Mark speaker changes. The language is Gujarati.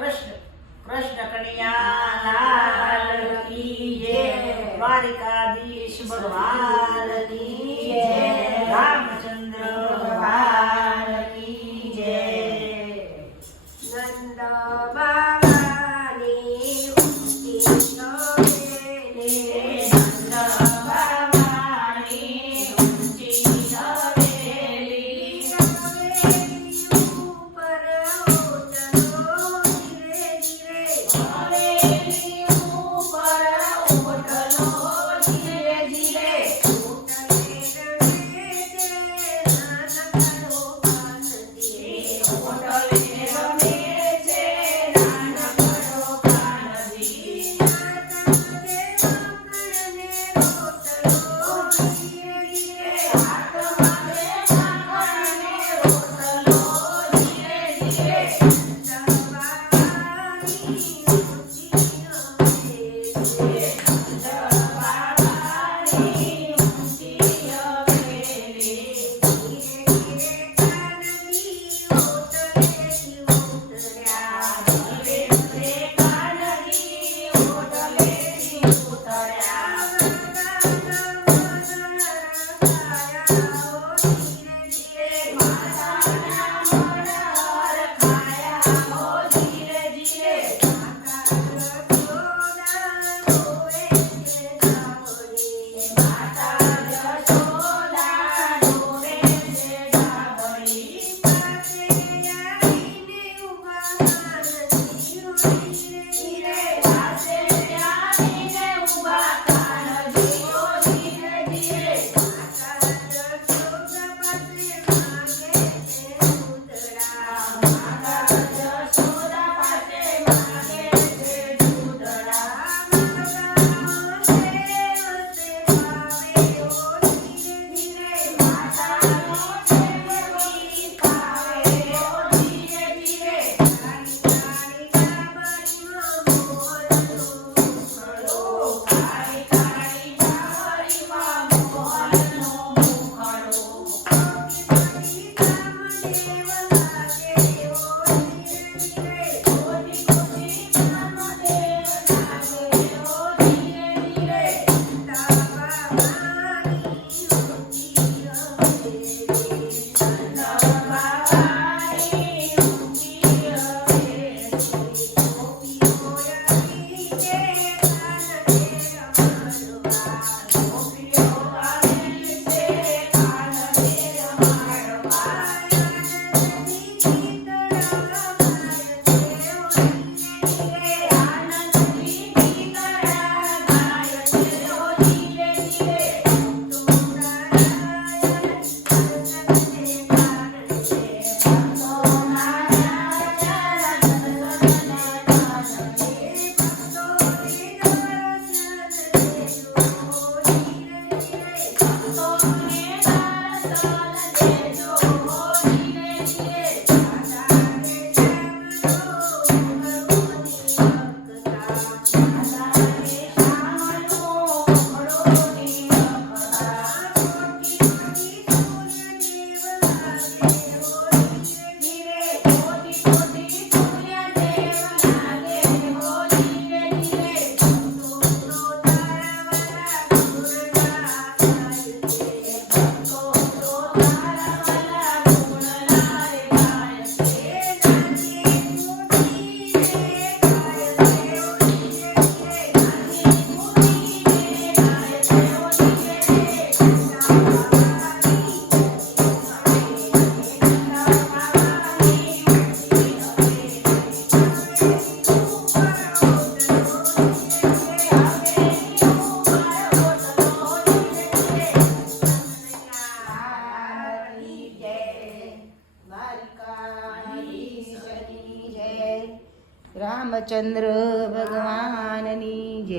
Speaker 1: કૃષ્ણ કૃષ્ણ કન્યા લાલ કી જય દ્વારિકાધીશ ભગવાન કી
Speaker 2: રામચંદ્ર ભગવાનની જય